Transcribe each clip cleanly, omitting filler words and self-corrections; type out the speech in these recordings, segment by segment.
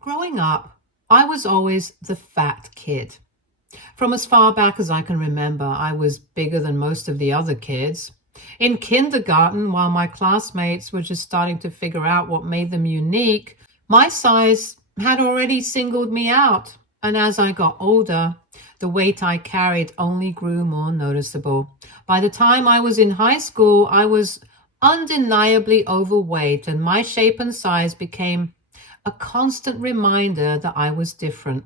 Growing up, I was always the fat kid. From as far back as I can remember, I was bigger than most of the other kids. In kindergarten, while my classmates were just starting to figure out what made them unique, my size had already singled me out. And as I got older, the weight I carried only grew more noticeable. By the time I was in high school, I was undeniably overweight, and my shape and size became a constant reminder that I was different.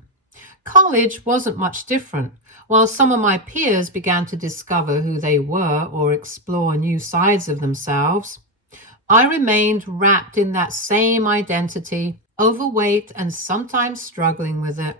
College wasn't much different. While some of my peers began to discover who they were or explore new sides of themselves, I remained wrapped in that same identity, overweight and sometimes struggling with it.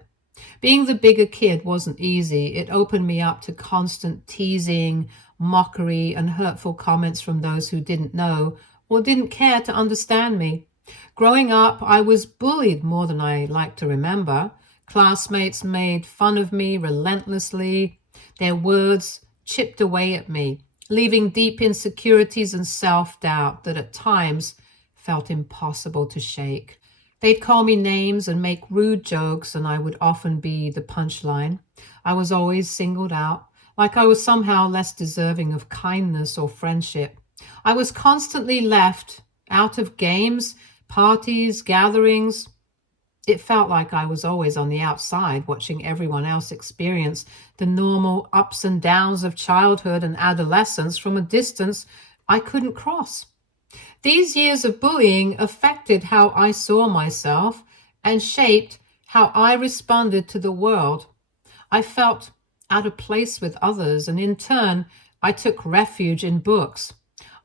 Being the bigger kid wasn't easy. It opened me up to constant teasing, mockery, and hurtful comments from those who didn't know or didn't care to understand me. Growing up, I was bullied more than I like to remember. Classmates made fun of me relentlessly. Their words chipped away at me, leaving deep insecurities and self-doubt that at times felt impossible to shake. They'd call me names and make rude jokes, and I would often be the punchline. I was always singled out, like I was somehow less deserving of kindness or friendship. I was constantly left out of games, parties, gatherings. It felt like I was always on the outside, watching everyone else experience the normal ups and downs of childhood and adolescence from a distance I couldn't cross. These years of bullying affected how I saw myself and shaped how I responded to the world. I felt out of place with others, and in turn, I took refuge in books.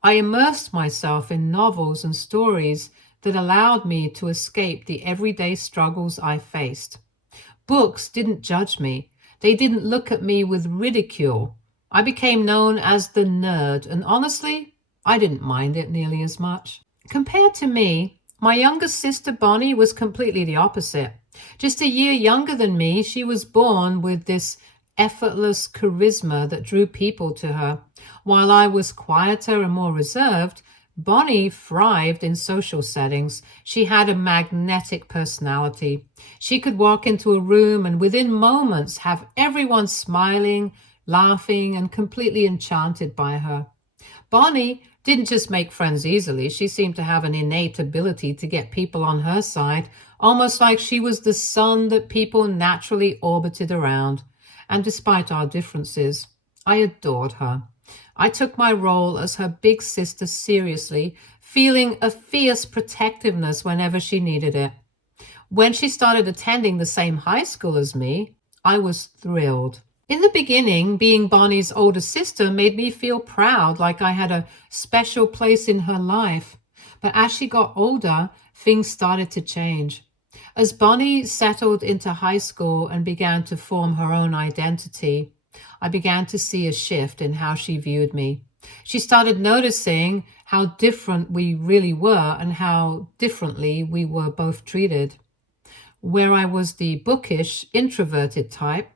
I immersed myself in novels and stories that allowed me to escape the everyday struggles I faced. Books didn't judge me. They didn't look at me with ridicule. I became known as the nerd, and honestly, I didn't mind it nearly as much. Compared to me, my younger sister Bonnie was completely the opposite. Just a year younger than me, she was born with this effortless charisma that drew people to her. While I was quieter and more reserved, Bonnie thrived in social settings. She had a magnetic personality. She could walk into a room and within moments have everyone smiling, laughing, and completely enchanted by her. Bonnie didn't just make friends easily. She seemed to have an innate ability to get people on her side, almost like she was the sun that people naturally orbited around. And despite our differences, I adored her. I took my role as her big sister seriously, feeling a fierce protectiveness whenever she needed it. When she started attending the same high school as me, I was thrilled. In the beginning, being Bonnie's older sister made me feel proud, like I had a special place in her life. But as she got older, things started to change. As Bonnie settled into high school and began to form her own identity, I began to see a shift in how she viewed me. She started noticing how different we really were and how differently we were both treated. Where I was the bookish, introverted type,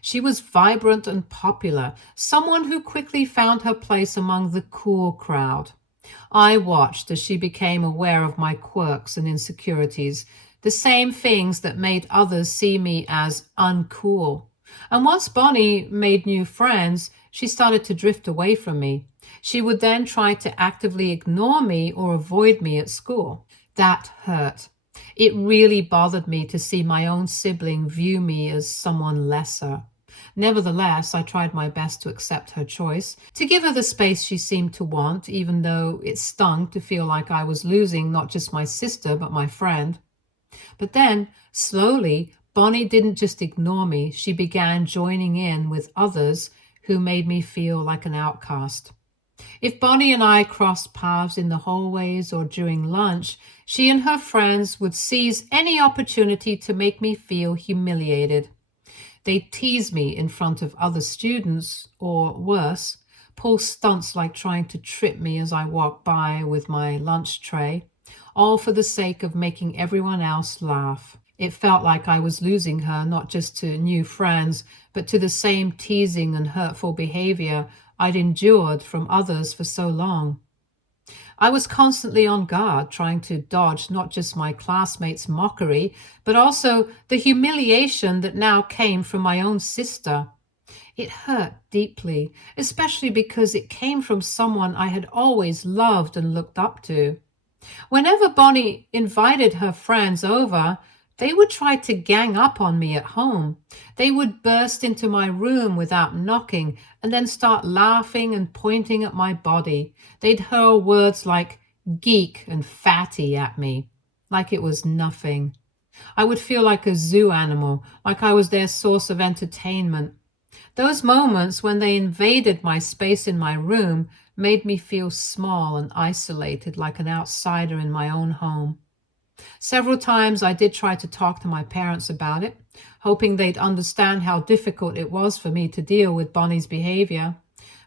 she was vibrant and popular, someone who quickly found her place among the cool crowd. I watched as she became aware of my quirks and insecurities, the same things that made others see me as uncool. And once Bonnie made new friends, she started to drift away from me. She would then try to actively ignore me or avoid me at school. That hurt. It really bothered me to see my own sibling view me as someone lesser. Nevertheless, I tried my best to accept her choice, to give her the space she seemed to want, even though it stung to feel like I was losing not just my sister, but my friend. But then, slowly, Bonnie didn't just ignore me. She began joining in with others who made me feel like an outcast. If Bonnie and I crossed paths in the hallways or during lunch, she and her friends would seize any opportunity to make me feel humiliated. They'd tease me in front of other students, or worse, pull stunts like trying to trip me as I walked by with my lunch tray, all for the sake of making everyone else laugh. It felt like I was losing her not just to new friends, but to the same teasing and hurtful behavior I'd endured from others for so long. I was constantly on guard, trying to dodge not just my classmates' mockery, but also the humiliation that now came from my own sister. It hurt deeply, especially because it came from someone I had always loved and looked up to. Whenever Bonnie invited her friends over, they would try to gang up on me at home. They would burst into my room without knocking and then start laughing and pointing at my body. They'd hurl words like geek and fatty at me, like it was nothing. I would feel like a zoo animal, like I was their source of entertainment. Those moments when they invaded my space in my room made me feel small and isolated, like an outsider in my own home. Several times I did try to talk to my parents about it, hoping they'd understand how difficult it was for me to deal with Bonnie's behavior.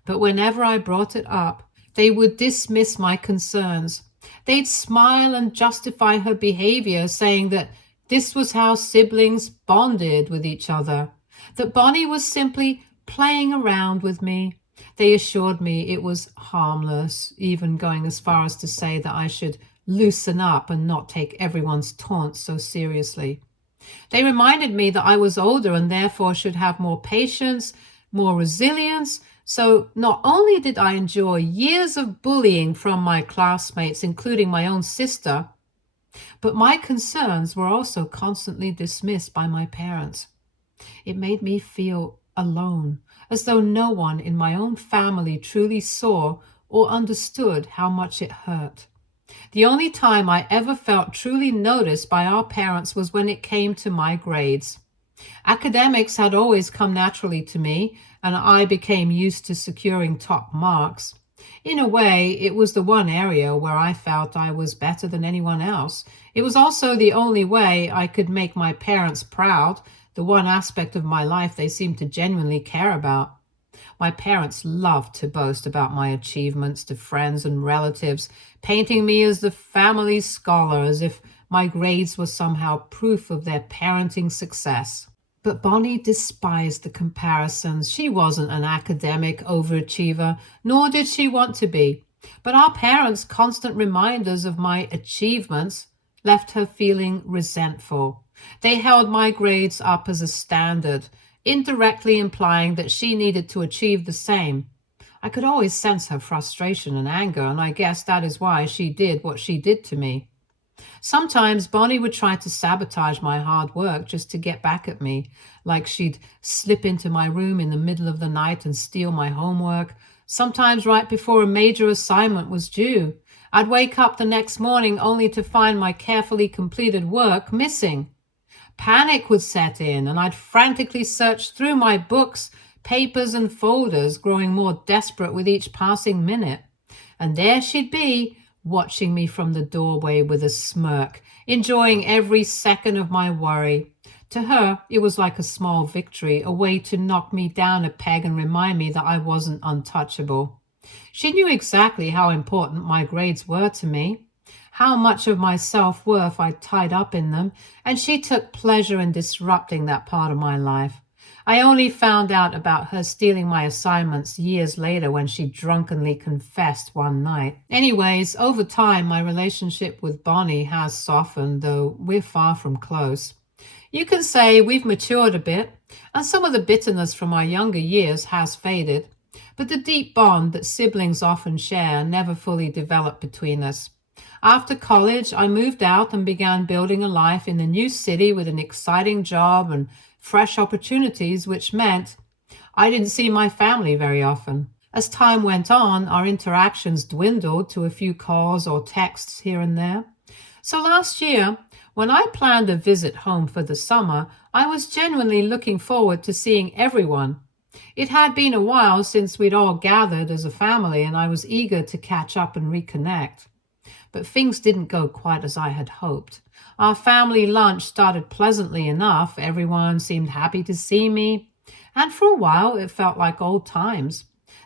But whenever I brought it up, they would dismiss my concerns. They'd smile and justify her behavior, saying that this was how siblings bonded with each other, that Bonnie was simply playing around with me. They assured me it was harmless, even going as far as to say that I should loosen up and not take everyone's taunts so seriously. They reminded me that I was older and therefore should have more patience, more resilience. So not only did I endure years of bullying from my classmates, including my own sister, but my concerns were also constantly dismissed by my parents. It made me feel alone, as though no one in my own family truly saw or understood how much it hurt. The only time I ever felt truly noticed by our parents was when it came to my grades. Academics had always come naturally to me, and I became used to securing top marks. In a way, it was the one area where I felt I was better than anyone else. It was also the only way I could make my parents proud, the one aspect of my life they seemed to genuinely care about. My parents loved to boast about my achievements to friends and relatives, painting me as the family scholar, as if my grades were somehow proof of their parenting success. But Bonnie despised the comparisons. She wasn't an academic overachiever, nor did she want to be. But our parents' constant reminders of my achievements left her feeling resentful. They held my grades up as a standard, indirectly implying that she needed to achieve the same. I could always sense her frustration and anger, and I guess that is why she did what she did to me. Sometimes Bonnie would try to sabotage my hard work just to get back at me, like she'd slip into my room in the middle of the night and steal my homework, sometimes right before a major assignment was due. I'd wake up the next morning only to find my carefully completed work missing. Panic would set in, and I'd frantically search through my books, papers, and folders, growing more desperate with each passing minute. And there she'd be, watching me from the doorway with a smirk, enjoying every second of my worry. To her, it was like a small victory, a way to knock me down a peg and remind me that I wasn't untouchable. She knew exactly how important my grades were to me, how much of my self-worth I tied up in them, and she took pleasure in disrupting that part of my life. I only found out about her stealing my assignments years later when she drunkenly confessed one night. Anyways, over time, my relationship with Bonnie has softened, though we're far from close. You can say we've matured a bit, and some of the bitterness from our younger years has faded, but the deep bond that siblings often share never fully developed between us. After college, I moved out and began building a life in a new city with an exciting job and fresh opportunities, which meant I didn't see my family very often. As time went on, our interactions dwindled to a few calls or texts here and there. So last year, when I planned a visit home for the summer, I was genuinely looking forward to seeing everyone. It had been a while since we'd all gathered as a family, and I was eager to catch up and reconnect. But things didn't go quite as I had hoped. Our family lunch started pleasantly enough. Everyone seemed happy to see me, and for a while it felt like old times.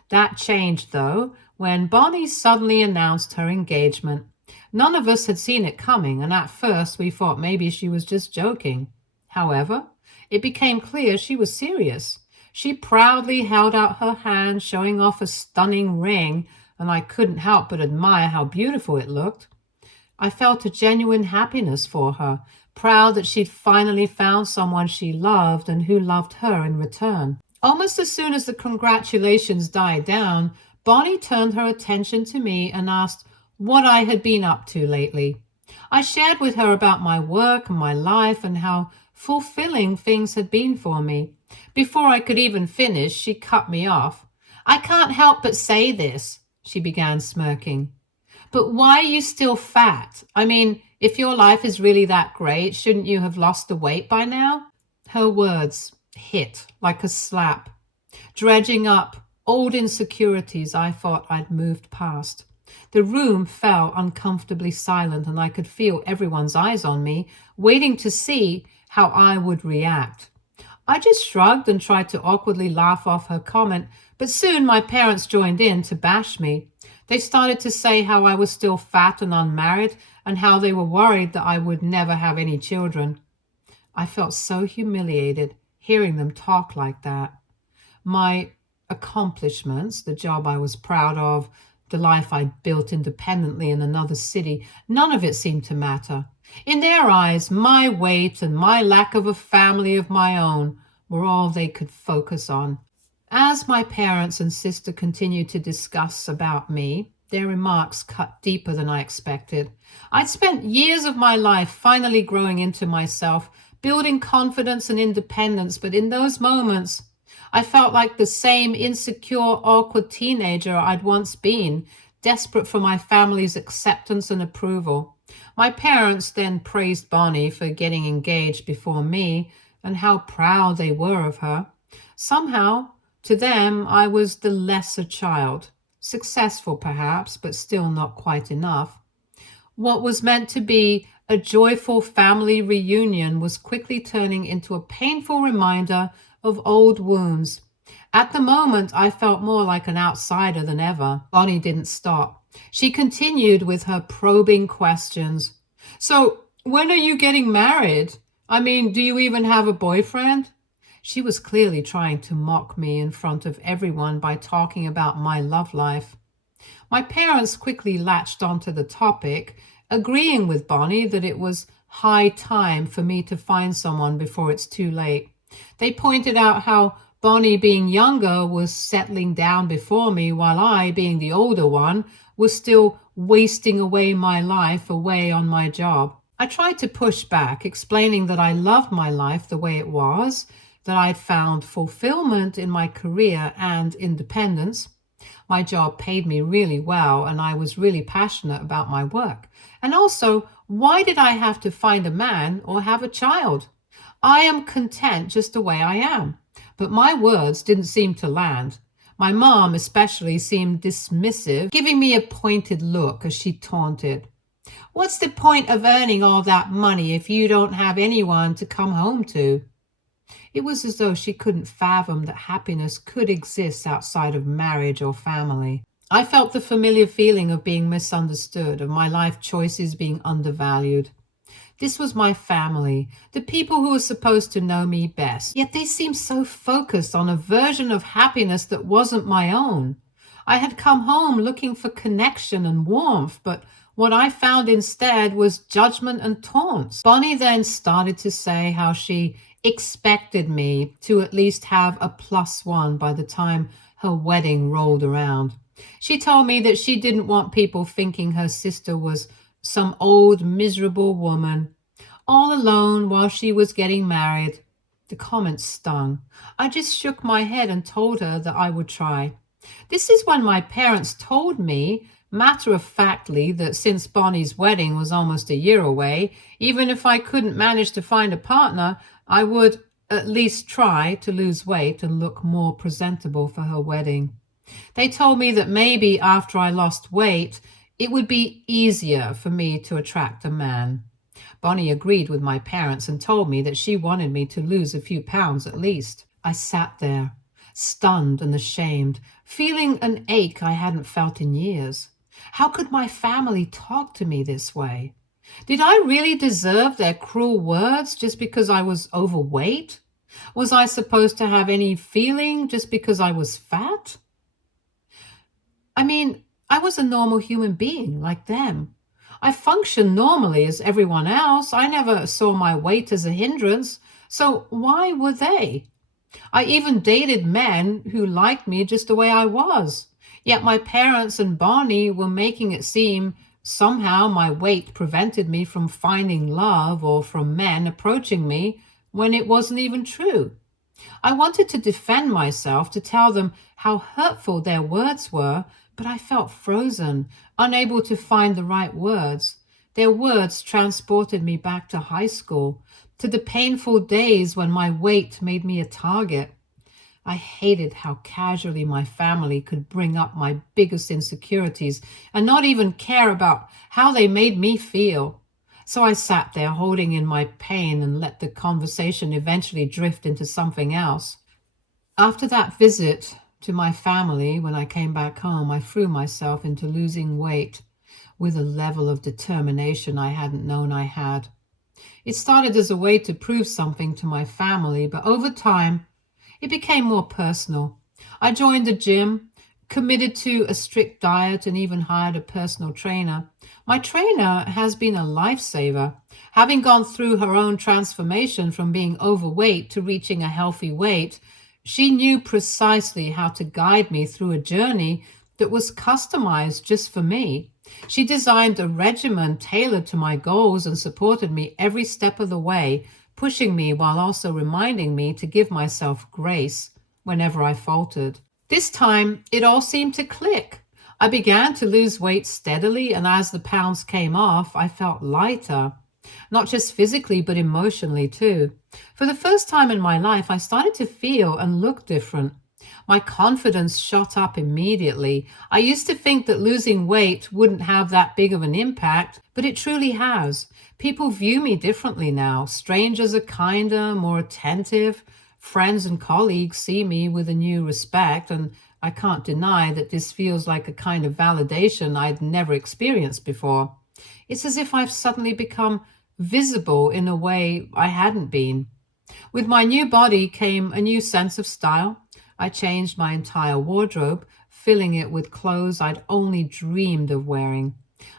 That changed, though, when Bonnie suddenly announced her engagement. None of us had seen it coming, and at first we thought maybe she was just joking. However, it became clear she was serious. She proudly held out her hand, showing off a stunning ring, and I couldn't help but admire how beautiful it looked. I felt a genuine happiness for her, proud that she'd finally found someone she loved and who loved her in return. Almost as soon as the congratulations died down, Bonnie turned her attention to me and asked what I had been up to lately. I shared with her about my work and my life and how fulfilling things had been for me. Before I could even finish, she cut me off. "I can't help but say this," she began, smirking. "But why are you still fat? I mean, if your life is really that great, shouldn't you have lost the weight by now?" Her words hit like a slap, dredging up old insecurities I thought I'd moved past. The room fell uncomfortably silent, and I could feel everyone's eyes on me, waiting to see how I would react. I just shrugged and tried to awkwardly laugh off her comment, but soon my parents joined in to bash me. They started to say how I was still fat and unmarried, and how they were worried that I would never have any children. I felt so humiliated hearing them talk like that. My accomplishments, the job I was proud of, the life I'd built independently in another city, none of it seemed to matter. In their eyes, my weight and my lack of a family of my own were all they could focus on. As my parents and sister continued to discuss about me, their remarks cut deeper than I expected. I'd spent years of my life finally growing into myself, building confidence and independence, but in those moments, I felt like the same insecure, awkward teenager I'd once been, desperate for my family's acceptance and approval. My parents then praised Bonnie for getting engaged before me and how proud they were of her. Somehow, to them, I was the lesser child, successful perhaps, but still not quite enough. What was meant to be a joyful family reunion was quickly turning into a painful reminder of old wounds. At the moment, I felt more like an outsider than ever. Bonnie didn't stop. She continued with her probing questions. "So, when are you getting married? I mean, do you even have a boyfriend?" She was clearly trying to mock me in front of everyone by talking about my love life. My parents quickly latched onto the topic, agreeing with Bonnie that it was high time for me to find someone before it's too late. They pointed out how Bonnie, being younger, was settling down before me, while I, being the older one, was still wasting away my life away on my job. I tried to push back, explaining that I loved my life the way it was, that I'd found fulfillment in my career and independence. My job paid me really well, and I was really passionate about my work. And also, why did I have to find a man or have a child? I am content just the way I am. But my words didn't seem to land. My mom especially seemed dismissive, giving me a pointed look as she taunted. "What's the point of earning all that money if you don't have anyone to come home to?" It was as though she couldn't fathom that happiness could exist outside of marriage or family. I felt the familiar feeling of being misunderstood, of my life choices being undervalued. This was my family, the people who were supposed to know me best, yet they seemed so focused on a version of happiness that wasn't my own. I had come home looking for connection and warmth, but what I found instead was judgment and taunts. Bonnie then started to say how she expected me to at least have a +1 by the time her wedding rolled around. She told me that she didn't want people thinking her sister was some old, miserable woman, all alone while she was getting married. The comment stung. I just shook my head and told her that I would try. This is when my parents told me, matter-of-factly, that since Bonnie's wedding was almost a year away, even if I couldn't manage to find a partner, I would at least try to lose weight and look more presentable for her wedding. They told me that maybe after I lost weight, it would be easier for me to attract a man. Bonnie agreed with my parents and told me that she wanted me to lose a few pounds at least. I sat there, stunned and ashamed, feeling an ache I hadn't felt in years. How could my family talk to me this way? Did I really deserve their cruel words just because I was overweight? Was I supposed to have any feeling just because I was fat? I mean, I was a normal human being like them. I functioned normally as everyone else. I never saw my weight as a hindrance. So why were they? I even dated men who liked me just the way I was. Yet my parents and Barney were making it seem somehow my weight prevented me from finding love or from men approaching me when it wasn't even true. I wanted to defend myself, to tell them how hurtful their words were, but I felt frozen, unable to find the right words. Their words transported me back to high school, to the painful days when my weight made me a target. I hated how casually my family could bring up my biggest insecurities and not even care about how they made me feel. So I sat there holding in my pain and let the conversation eventually drift into something else. After that visit to my family, when I came back home, I threw myself into losing weight with a level of determination I hadn't known I had. It started as a way to prove something to my family, but over time, it became more personal. I joined the gym, committed to a strict diet, and even hired a personal trainer. My trainer has been a lifesaver. Having gone through her own transformation from being overweight to reaching a healthy weight, she knew precisely how to guide me through a journey that was customized just for me. She designed a regimen tailored to my goals and supported me every step of the way, pushing me while also reminding me to give myself grace whenever I faltered. This time, it all seemed to click. I began to lose weight steadily, and as the pounds came off, I felt lighter, not just physically, but emotionally too. For the first time in my life, I started to feel and look different. My confidence shot up immediately. I used to think that losing weight wouldn't have that big of an impact, but it truly has. People view me differently now. Strangers are kinder, more attentive. Friends and colleagues see me with a new respect, and I can't deny that this feels like a kind of validation I'd never experienced before. It's as if I've suddenly become visible in a way I hadn't been. With my new body came a new sense of style. I changed my entire wardrobe, filling it with clothes I'd only dreamed of wearing.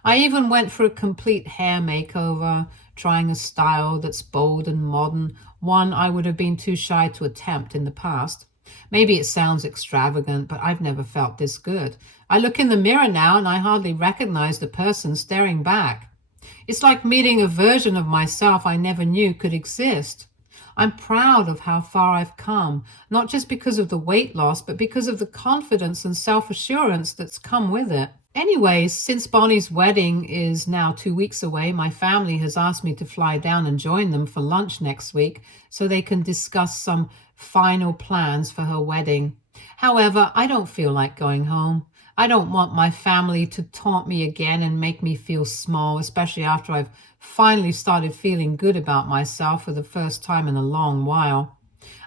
I even went for a complete hair makeover, trying a style that's bold and modern, one I would have been too shy to attempt in the past. Maybe it sounds extravagant, but I've never felt this good. I look in the mirror now and I hardly recognize the person staring back. It's like meeting a version of myself I never knew could exist. I'm proud of how far I've come, not just because of the weight loss, but because of the confidence and self-assurance that's come with it. Anyways, since Bonnie's wedding is now 2 weeks away, my family has asked me to fly down and join them for lunch next week so they can discuss some final plans for her wedding. However, I don't feel like going home. I don't want my family to taunt me again and make me feel small, especially after I've finally started feeling good about myself for the first time in a long while.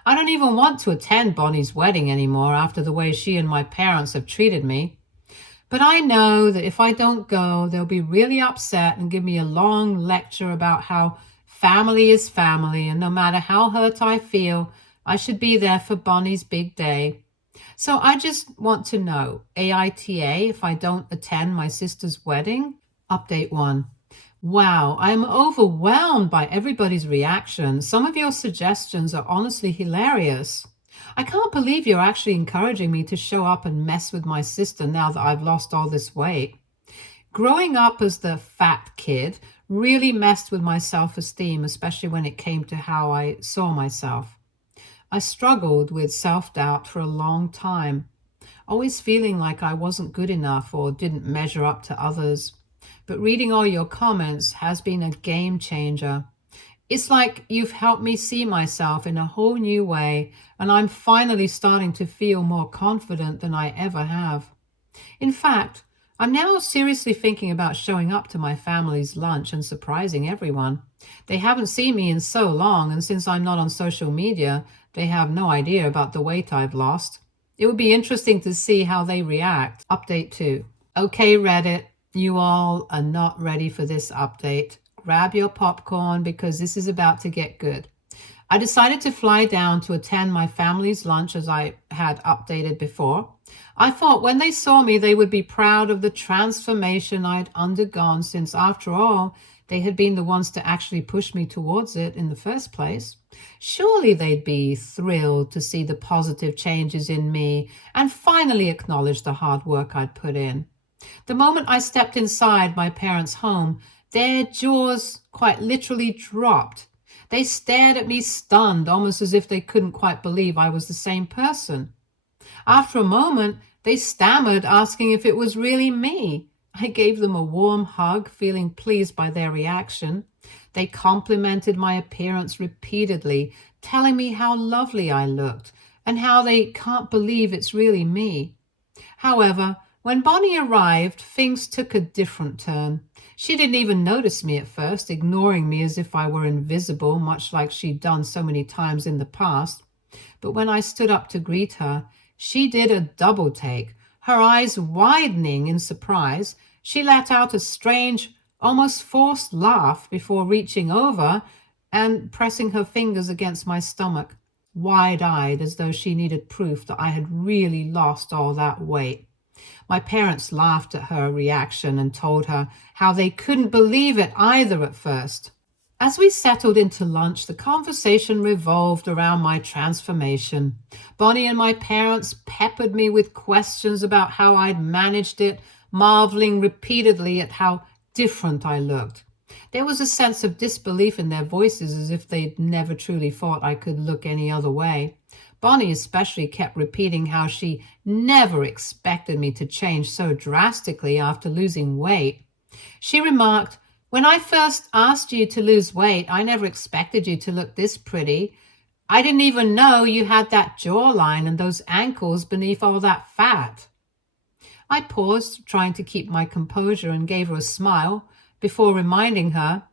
I don't even want to attend Bonnie's wedding anymore after the way she and my parents have treated me. But I know that if I don't go, they'll be really upset and give me a long lecture about how family is family, and no matter how hurt I feel, I should be there for Bonnie's big day. So I just want to know, AITA, if I don't attend my sister's wedding? Update 1. Wow, I'm overwhelmed by everybody's reaction. Some of your suggestions are honestly hilarious. I can't believe you're actually encouraging me to show up and mess with my sister now that I've lost all this weight. Growing up as the fat kid really messed with my self-esteem, especially when it came to how I saw myself. I struggled with self-doubt for a long time, always feeling like I wasn't good enough or didn't measure up to others. But reading all your comments has been a game changer. It's like you've helped me see myself in a whole new way, and I'm finally starting to feel more confident than I ever have. In fact, I'm now seriously thinking about showing up to my family's lunch and surprising everyone. They haven't seen me in so long, and since I'm not on social media, they have no idea about the weight I've lost. It would be interesting to see how they react. Update 2. Okay, Reddit, you all are not ready for this update. Grab your popcorn because this is about to get good. I decided to fly down to attend my family's lunch as I had updated before. I thought when they saw me, they would be proud of the transformation I'd undergone since, after all, they had been the ones to actually push me towards it in the first place. Surely they'd be thrilled to see the positive changes in me and finally acknowledge the hard work I'd put in. The moment I stepped inside my parents' home, their jaws quite literally dropped. They stared at me stunned, almost as if they couldn't quite believe I was the same person. After a moment, they stammered, asking if it was really me. I gave them a warm hug, feeling pleased by their reaction. They complimented my appearance repeatedly, telling me how lovely I looked and how they can't believe it's really me. However, when Bonnie arrived, things took a different turn. She didn't even notice me at first, ignoring me as if I were invisible, much like she'd done so many times in the past. But when I stood up to greet her, she did a double take. Her eyes widening in surprise, she let out a strange, almost forced laugh before reaching over and pressing her fingers against my stomach, wide-eyed as though she needed proof that I had really lost all that weight. My parents laughed at her reaction and told her how they couldn't believe it either at first. As we settled into lunch, the conversation revolved around my transformation. Bonnie and my parents peppered me with questions about how I'd managed it, marveling repeatedly at how different I looked. There was a sense of disbelief in their voices, as if they'd never truly thought I could look any other way. Bonnie especially kept repeating how she never expected me to change so drastically after losing weight. She remarked, "When I first asked you to lose weight, I never expected you to look this pretty. I didn't even know you had that jawline and those ankles beneath all that fat." I paused, trying to keep my composure, and gave her a smile before reminding her,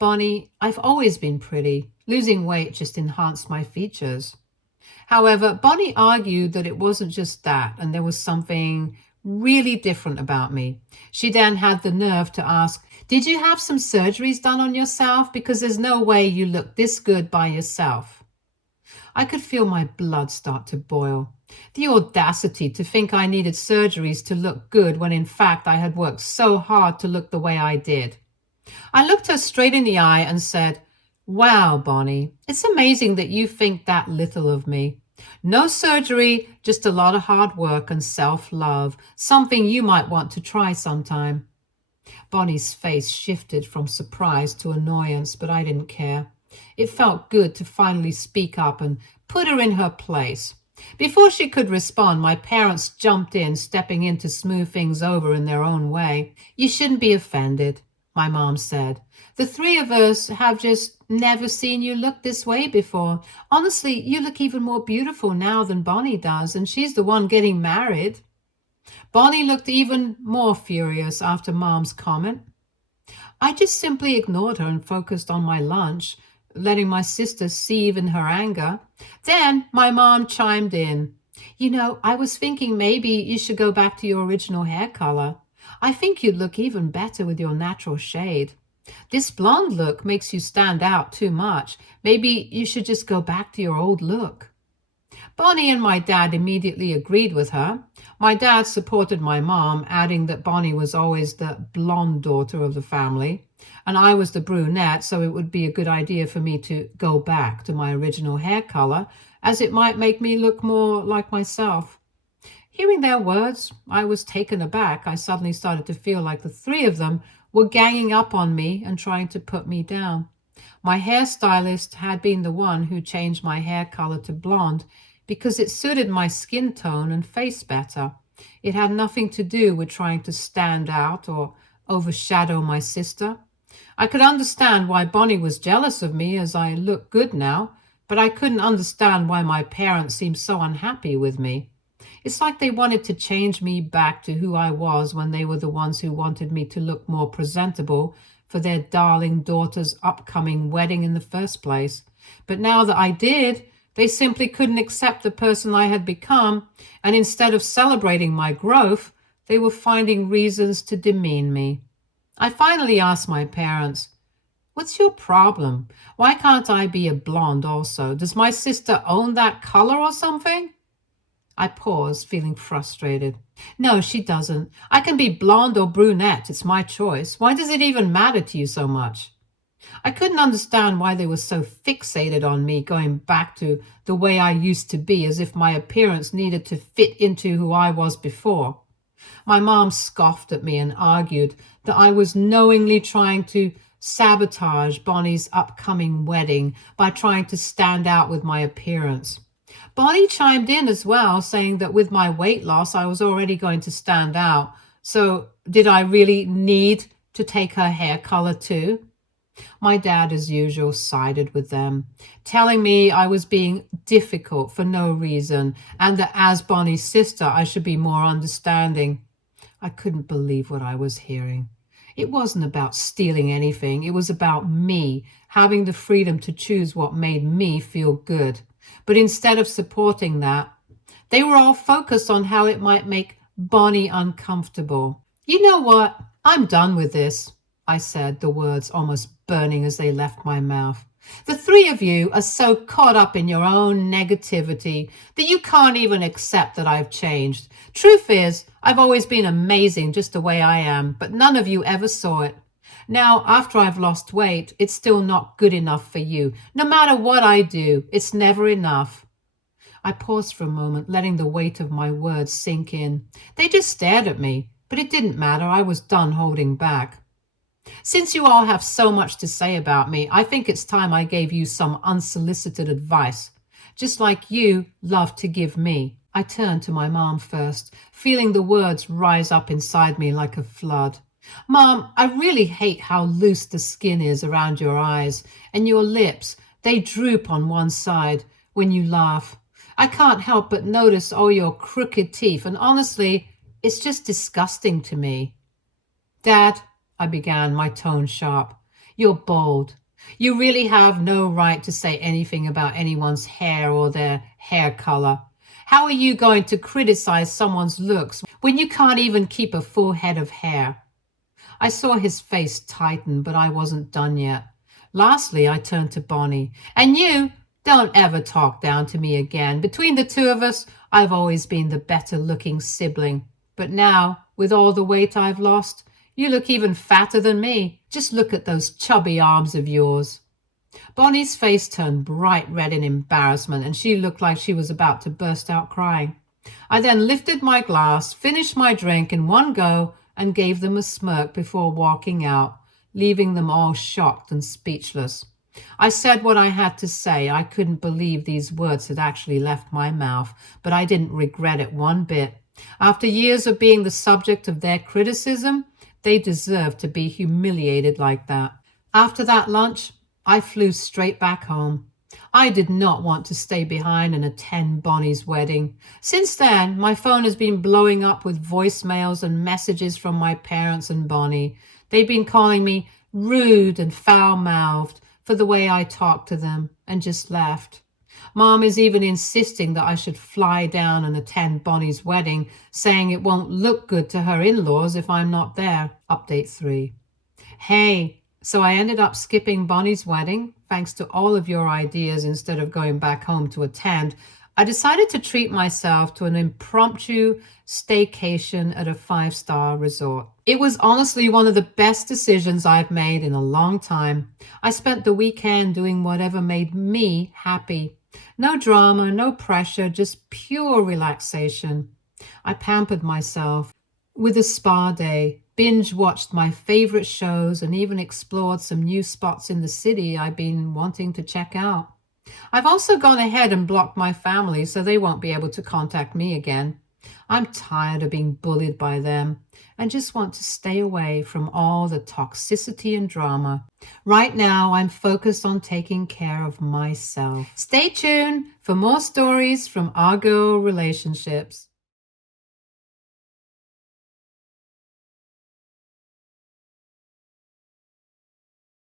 "Bonnie, I've always been pretty. Losing weight just enhanced my features." However, Bonnie argued that it wasn't just that, and there was something really different about me. She then had the nerve to ask, "Did you have some surgeries done on yourself? Because there's no way you look this good by yourself." I could feel my blood start to boil. The audacity to think I needed surgeries to look good when in fact I had worked so hard to look the way I did. I looked her straight in the eye and said, "Wow, Bonnie, it's amazing that you think that little of me. No surgery, just a lot of hard work and self-love, something you might want to try sometime." Bonnie's face shifted from surprise to annoyance, but I didn't care. It felt good to finally speak up and put her in her place. Before she could respond, my parents jumped in, stepping in to smooth things over in their own way. "You shouldn't be offended," my mom said. "The three of us have just never seen you look this way before. Honestly, you look even more beautiful now than Bonnie does, and she's the one getting married." Bonnie looked even more furious after Mom's comment. I just simply ignored her and focused on my lunch, letting my sister seethe in her anger. Then my mom chimed in. I was thinking maybe you should go back to your original hair color. I think you'd look even better with your natural shade. This blonde look makes you stand out too much. Maybe you should just go back to your old look." Bonnie and my dad immediately agreed with her. My dad supported my mom, adding that Bonnie was always the blonde daughter of the family, and I was the brunette, so it would be a good idea for me to go back to my original hair color, as it might make me look more like myself. Hearing their words, I was taken aback. I suddenly started to feel like the three of them were ganging up on me and trying to put me down. My hairstylist had been the one who changed my hair color to blonde because it suited my skin tone and face better. It had nothing to do with trying to stand out or overshadow my sister. I could understand why Bonnie was jealous of me, as I looked good now, but I couldn't understand why my parents seemed so unhappy with me. It's like they wanted to change me back to who I was when they were the ones who wanted me to look more presentable for their darling daughter's upcoming wedding in the first place. But now that I did, they simply couldn't accept the person I had become, and instead of celebrating my growth, they were finding reasons to demean me. I finally asked my parents, What's your problem? Why can't I be a blonde also? Does my sister own that color or something? I paused, feeling frustrated. No, she doesn't. I can be blonde or brunette. It's my choice. Why does it even matter to you so much? I couldn't understand why they were so fixated on me going back to the way I used to be, as if my appearance needed to fit into who I was before. My mom scoffed at me and argued that I was knowingly trying to sabotage Bonnie's upcoming wedding by trying to stand out with my appearance. Bonnie chimed in as well, saying that with my weight loss, I was already going to stand out. So did I really need to take her hair color too? My dad, as usual, sided with them, telling me I was being difficult for no reason and that as Bonnie's sister, I should be more understanding. I couldn't believe what I was hearing. It wasn't about stealing anything. It was about me having the freedom to choose what made me feel good. But instead of supporting that, they were all focused on how it might make Bonnie uncomfortable. You know what? I'm done with this, I said, the words almost burning as they left my mouth. The three of you are so caught up in your own negativity that you can't even accept that I've changed. Truth is, I've always been amazing just the way I am, but none of you ever saw it. Now, after I've lost weight, it's still not good enough for you. No matter what I do, it's never enough. I paused for a moment, letting the weight of my words sink in. They just stared at me, but it didn't matter. I was done holding back. Since you all have so much to say about me, I think it's time I gave you some unsolicited advice, just like you love to give me. I turned to my mom first, feeling the words rise up inside me like a flood. Mom, I really hate how loose the skin is around your eyes, and your lips, they droop on one side when you laugh. I can't help but notice all your crooked teeth, and honestly, it's just disgusting to me. Dad, I began, my tone sharp, you're bold. You really have no right to say anything about anyone's hair or their hair color. How are you going to criticize someone's looks when you can't even keep a full head of hair? I saw his face tighten, but I wasn't done yet. Lastly, I turned to Bonnie. And you, don't ever talk down to me again. Between the two of us, I've always been the better-looking sibling. But now, with all the weight I've lost, you look even fatter than me. Just look at those chubby arms of yours. Bonnie's face turned bright red in embarrassment, and she looked like she was about to burst out crying. I then lifted my glass, finished my drink in one go, and gave them a smirk before walking out, leaving them all shocked and speechless. I said what I had to say. I couldn't believe these words had actually left my mouth, but I didn't regret it one bit. After years of being the subject of their criticism, they deserved to be humiliated like that. After that lunch, I flew straight back home. I did not want to stay behind and attend Bonnie's wedding. Since then, my phone has been blowing up with voicemails and messages from my parents and Bonnie. They've been calling me rude and foul-mouthed for the way I talked to them, and just left. Mom is even insisting that I should fly down and attend Bonnie's wedding, saying it won't look good to her in-laws if I'm not there. Update 3. Hey, so I ended up skipping Bonnie's wedding. Thanks to all of your ideas, instead of going back home to attend, I decided to treat myself to an impromptu staycation at a 5-star resort. It was honestly one of the best decisions I've made in a long time. I spent the weekend doing whatever made me happy. No drama, no pressure, just pure relaxation. I pampered myself with a spa day, binge-watched my favorite shows, and even explored some new spots in the city I've been wanting to check out. I've also gone ahead and blocked my family so they won't be able to contact me again. I'm tired of being bullied by them and just want to stay away from all the toxicity and drama. Right now, I'm focused on taking care of myself. Stay tuned for more stories from our girl relationships.